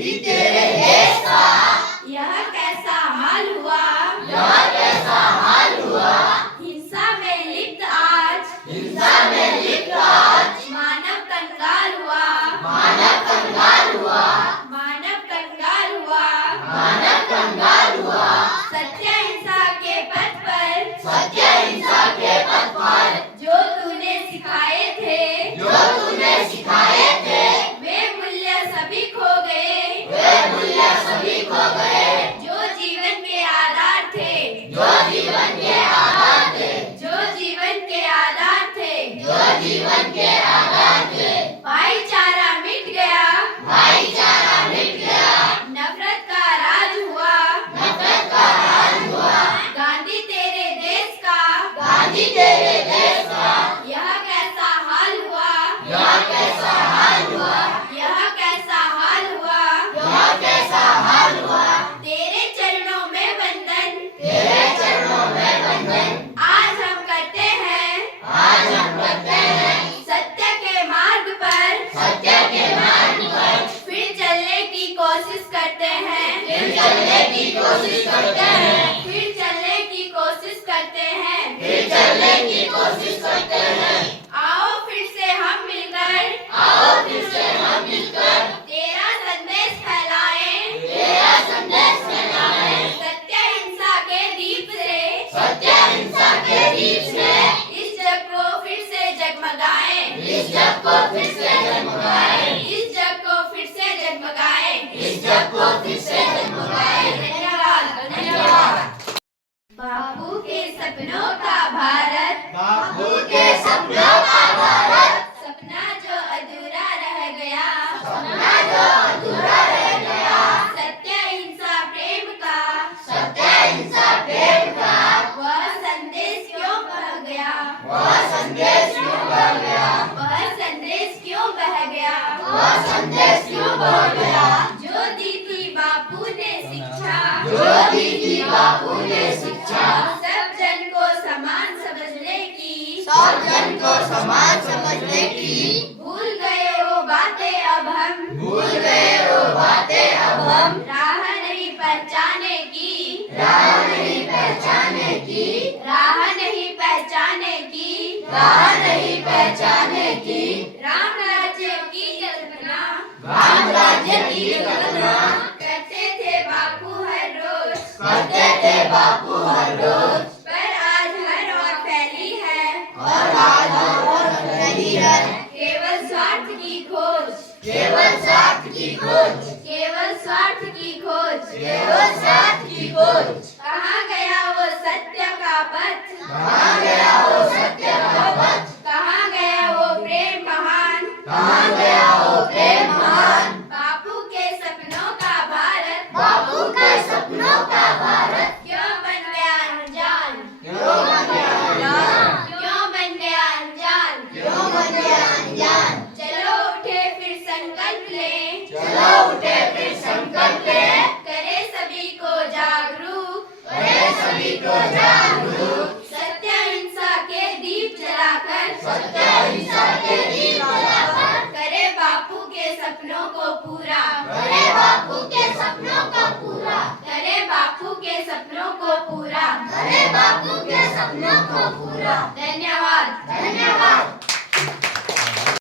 ही तेरे देश का यह कैसा हाल हुआ, यह कैसा हाल हुआ, हिंसा में लिप्त आज, हिंसा में लिप्त आज मानव कंगाल हुआ, मानव कंगाल हुआ, मानव कंगाल हुआ, मानव कंगाल हुआ। सत्य हिंसा के पथ पर, सत्य हिंसा के पथ पर जो तूने सिखाए थे, जो तूने सिखाए थे, वे मूल्य सभी खो गए, वे मूल्य सभी खो गए, जो जीवन के आधार थे, जो जीवन के आधार थे, जो जीवन के आधार थे, जो जीवन के आधार थे। भाईचारा मिट गया, भाईचारा मिट गया, नफरत का राज हुआ, नफरत का राज हुआ। गांधी तेरे देश का, गांधी तेरे देश का यह कैसा हाल हुआ, यह कैसा हाल हुआ, यह कैसा हाल हुआ, यह कैसा हाल हुआ। तेरे चरणों में वंदन, तेरे चरणों में वंदन आज हम करते हैं, आज हम करते हैं। सत्य के मार्ग पर, सत्य के मार्ग पर फिर चलने की कोशिश करते हैं, फिर चलने की कोशिश करते हैं, फिर चलने की कोशिश करते हैं, फिर चलने की कोशिश करते हैं। आओ फिर से हम मिलकर, आओ फिर से हम मिलकर तेरा संदेश फैलाएं, तेरा संदेश फैलाएं। सत्य हिंसा के दीप से, सत्य हिंसा के दीप से इस जग को फिर से जगमगाएं, इस जग को फिर से जगमगाएं, इस जग को फिर से जगमगाएं। इस जग को फिर से जगमगाएं। धन्यवाद, धन्यवाद। बापू के सपनों का भारत, बापू के सपनों का भारत, सपना जो अधूरा रह गया, सपना जो अधूरा रह गया। सत्य हिंसा प्रेम का, सत्य हिंसा प्रेम का वह संदेश क्यों बह गया, वह संदेश क्यों बह गया, वह संदेश क्यों बह गया, वह संदेश क्यों बह गया। जो दी थी बापू ने शिक्षा, जो दी थी बापू ने शिक्षा, सब जन को समान समझने की, सब जन को समान समझने की। भूल गए वो बातें अब हम, भूल गए वो बातें अब हम, राह नहीं पहचाने की, राह नहीं पहचाने की, राह नहीं पहचाने की, राह नहीं पहचाने की। राम राज्य की कल्पना, राम राज्य की कल्पना करते थे बापू हर रोज, करते थे बापू हर रोज, पर आज हर और फैली है, और आज और फैली है। केवल स्वार्थ की खोज, केवल स्वार्थ की खोज, केवल स्वार्थ की खोज। केवल स्वार्थ की खोज। कहाँ गया वो सत्य का पथ, कहाँ गया